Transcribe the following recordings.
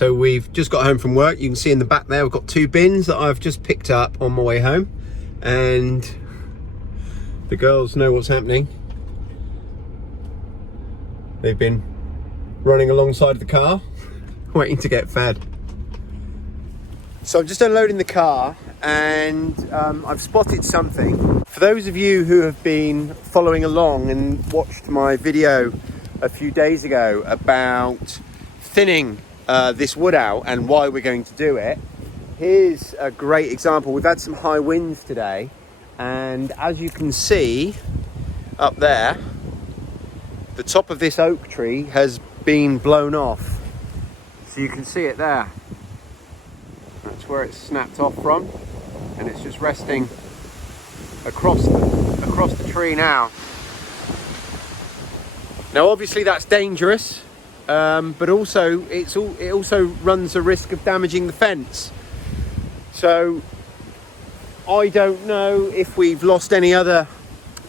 So we've just got home from work. You can see in the back there, we've got 2 bins that I've just picked up on my way home. And the girls know what's happening. They've been running alongside the car, waiting to get fed. So I'm just unloading the car and I've spotted something. For those of you who have been following along and watched my video a few days ago about thinning this wood out and why we're going to do it, here's a great example. We've had some high winds today, and as you can see up there, the top of this oak tree has been blown off. So you can see it there. That's where it's snapped off from, and it's just resting across the tree now. Now obviously that's dangerous, but also it also runs the risk of damaging the fence. So I don't know if we've lost any other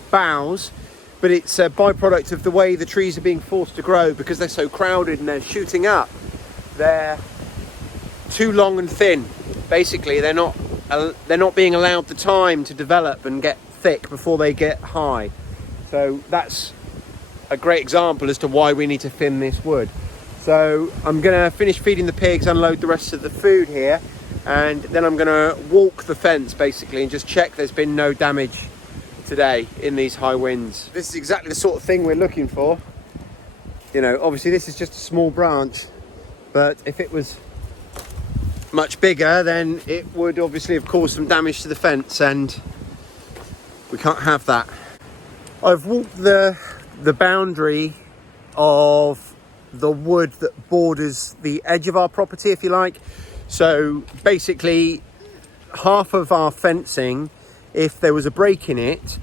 boughs, but it's a byproduct of the way the trees are being forced to grow because they're so crowded and they're shooting up. They're too long and thin. Basically, they're not being allowed the time to develop and get thick before they get high. So that's a great example as to why we need to thin this wood. So I'm going to finish feeding the pigs, unload the rest of the food here, and then I'm going to walk the fence basically and just check there's been no damage today in these high winds. This is exactly the sort of thing we're looking for. You know, obviously this is just a small branch, but if it was much bigger, then it would obviously have caused some damage to the fence, and we can't have that. I've walked the boundary of the wood that borders the edge of our property, if you like. So basically, half of our fencing, if there was a break in it,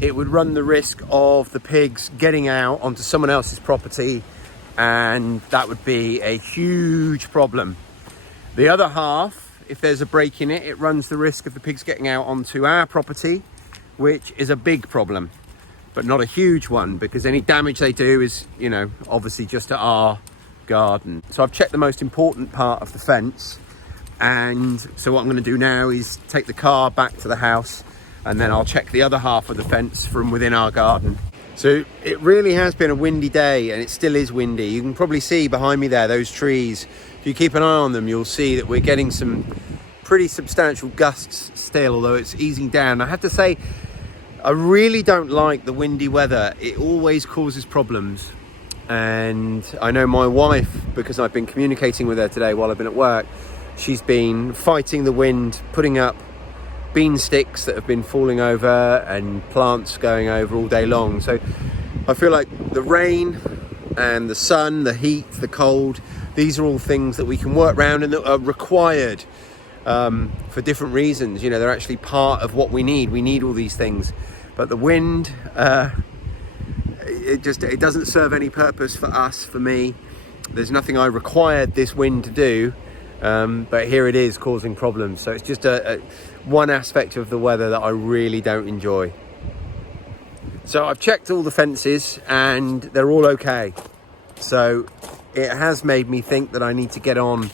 it would run the risk of the pigs getting out onto someone else's property, and that would be a huge problem. The other half, if there's a break in it, it runs the risk of the pigs getting out onto our property, which is a big problem, but not a huge one, because any damage they do is, you know, obviously just to our garden. So I've checked the most important part of the fence, and so what I'm going to do now is take the car back to the house, and then I'll check the other half of the fence from within our garden. So it really has been a windy day, and it still is windy. You can probably see behind me there, those trees. If you keep an eye on them, you'll see that we're getting some pretty substantial gusts still, although it's easing down. I have to say, I really don't like the windy weather. It always causes problems. And I know my wife, because I've been communicating with her today while I've been at work, she's been fighting the wind, putting up bean sticks that have been falling over and plants going over all day long. So I feel like the rain and the sun, the heat, the cold, these are all things that we can work around and that are required for different reasons. You know, they're actually part of what we need. We need all these things. But the wind, it doesn't serve any purpose for us, for me. There's nothing I required this wind to do, but here it is causing problems. So it's just one aspect of the weather that I really don't enjoy. So I've checked all the fences and they're all okay. So it has made me think that I need to get on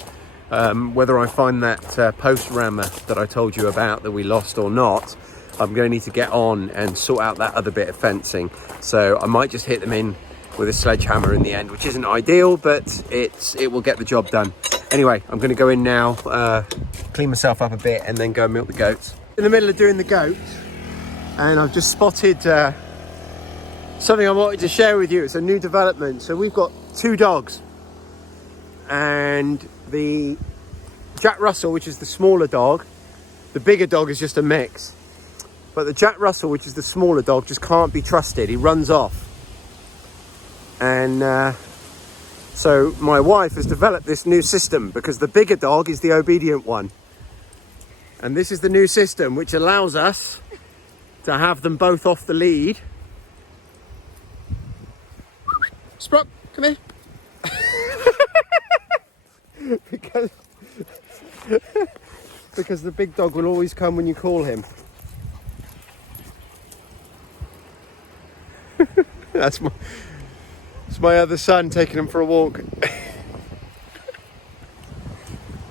whether I find that post rammer that I told you about that we lost or not. I'm going to need to get on and sort out that other bit of fencing. So I might just hit them in with a sledgehammer in the end, which isn't ideal, but it will get the job done. Anyway, I'm going to go in now, clean myself up a bit, and then go milk the goats. In the middle of doing the goats, and I've just spotted something I wanted to share with you. It's a new development. So we've got 2 dogs, and the Jack Russell, which is the smaller dog, the bigger dog is just a mix. But the Jack Russell, which is the smaller dog, just can't be trusted. He runs off. And so my wife has developed this new system, because the bigger dog is the obedient one. And this is the new system which allows us to have them both off the lead. Sprock, come here. because the big dog will always come when you call him. That's my other son taking him for a walk.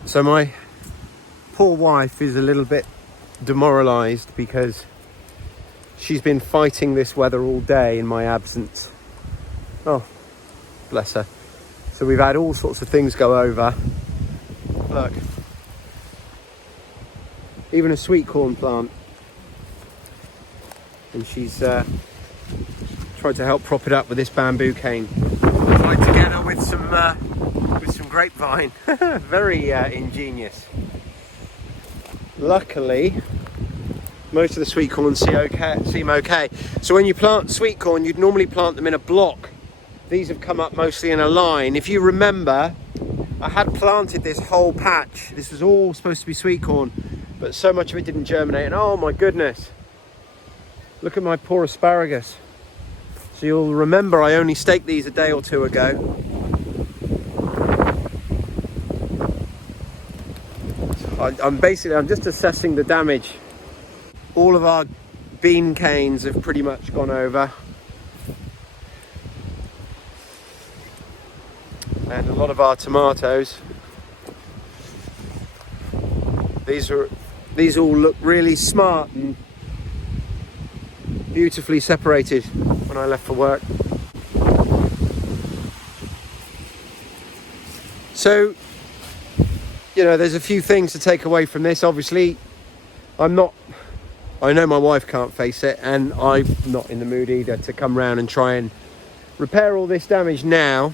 So my poor wife is a little bit demoralised because she's been fighting this weather all day in my absence. Oh, bless her. So we've had all sorts of things go over. Look, even a sweet corn plant, and she's tried to help prop it up with this bamboo cane, tied together with some grapevine. Very ingenious. Luckily, most of the sweet corn seem okay. So when you plant sweet corn, you'd normally plant them in a block. These have come up mostly in a line. If you remember, I had planted this whole patch. This was all supposed to be sweet corn, but so much of it didn't germinate. And oh my goodness, look at my poor asparagus. So you'll remember I only staked these a day or two ago. I'm just assessing the damage. All of our bean canes have pretty much gone over. And a lot of our tomatoes. These all look really smart and beautifully separated when I left for work. So, you know, there's a few things to take away from this. Obviously, I know my wife can't face it, and I'm not in the mood either to come round and try and repair all this damage now.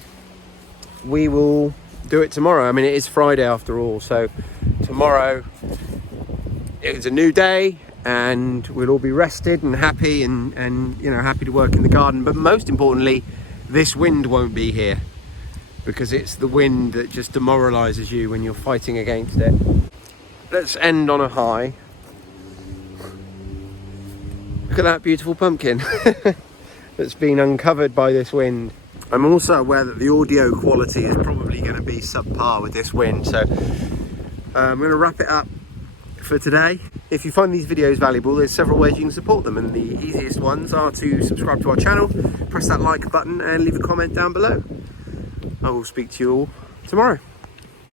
We will do it tomorrow. I mean, it is Friday after all, so tomorrow it's a new day and we'll all be rested and happy and you know, happy to work in the garden. But most importantly, this wind won't be here, because it's the wind that just demoralises you when you're fighting against it. Let's end on a high. Look at that beautiful pumpkin that's been uncovered by this wind. I'm also aware that the audio quality is probably going to be subpar with this wind, so I'm going to wrap it up for today. If you find these videos valuable, there's several ways you can support them, and the easiest ones are to subscribe to our channel, press that like button and leave a comment down below. I will speak to you all tomorrow.